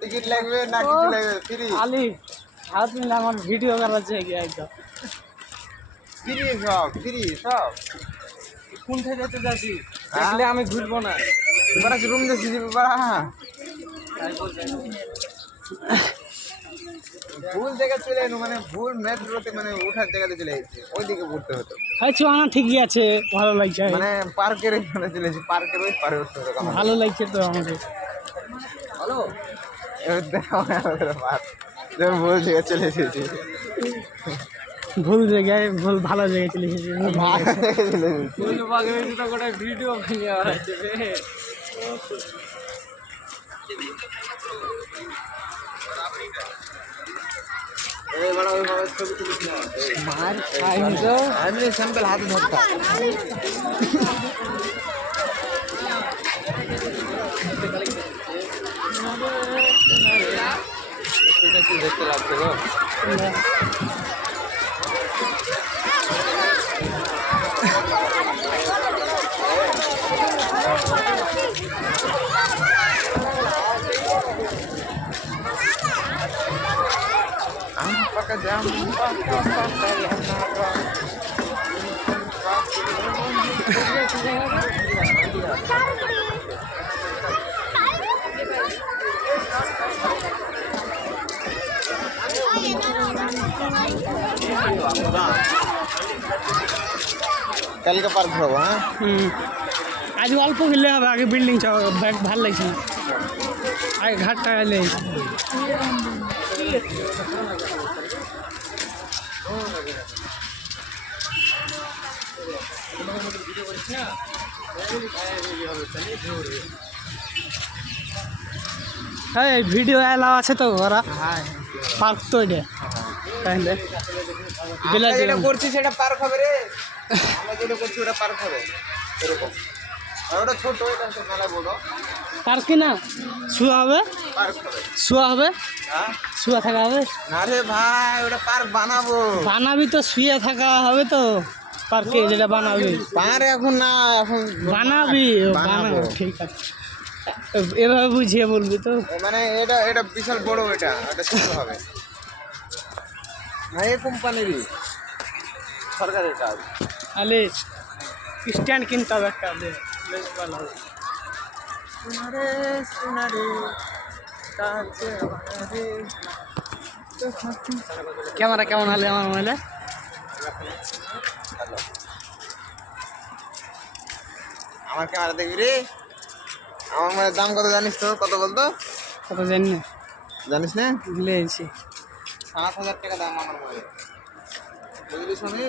Ticket লাগবে না কিছু লাগবে? ফ্রি আলি হাত মিলে আমার ভিডিও করার জায়গা একদম ফ্রি সব ফ্রি সব। কোন থেকে যেতে যাচ্ছি দেখলে আমি ঘুরবো না। এবার রুম দেখছি বাড়া ভুল জায়গা চলে এলো, মানে ভুল মেট্রোতে মানে ওঠার জায়গাতে চলে এসেছে, ওইদিকে ঘুরতে হতো। আচ্ছা না ঠিকই আছে, ভালো লাগছে, মানে পার্কের এখানে চলে এসেছি, পার্কের ওই পারে উঠতে হতো। ভালো লাগছে তো আমাকে। হ্যালো ভুল জায়গায় চলে এসেছি, ভুল জায়গায় ভুল ভালো জায়গায় চলে এসেছি। ভিডিও আমি স্যাম্পল হাতে ধরতাম। দেখতে লাগছে গো। Apakah jam কালকে পার্ক যাবো। হ্যাঁ আজ অল্প ঘুরলে হবে, আগে বিল্ডিং ভালো লাগছে না, আগে ঘাটটা গেলে। হ্যাঁ ভিডিও এলাও আছে তো ওরা পার্ক তো এটা তাহলে যেটা করছি সেটা পার্ক হবে রে, আমরা যেটা করছি ওটা পার্ক হবে এরকম। আর ওটা ছোট, এটা মেলা বড় পার্কে না শুয়া হবে, পার্ক হবে। শুয়া হবে, হ্যাঁ শুয়া থাকা হবে। আরে ভাই ওটা পার্ক বানাবো। বানাবি তো শুয়ে থাকা হবে তো পার্কে, যেটা বানাবি। পার এখন না, এখন বানাবি, বানাবো ঠিক আছে, এভাবে বুঝিয়ে বলবি তো। মানে এটা এটা বিশাল বড়, এটা এটা ছোট হবে না, এই কোম্পানিরই সরকারের কাজ। তাহলে স্ট্যান্ড কিনতে হবে একটা, বেশ ভালো হবে। সোনারে সোনারে ক্যামেরা কেমন হলে আমার মোবাইলে? আমার ক্যামেরা দেখবি রে? আমার মানে দাম কত জানিস তো? কত বলতো? কত জানি না, জানিস না? ভুলে গেছি। 7,000 টাকা দাম আমার মোবাইল, বুঝলি শুনি?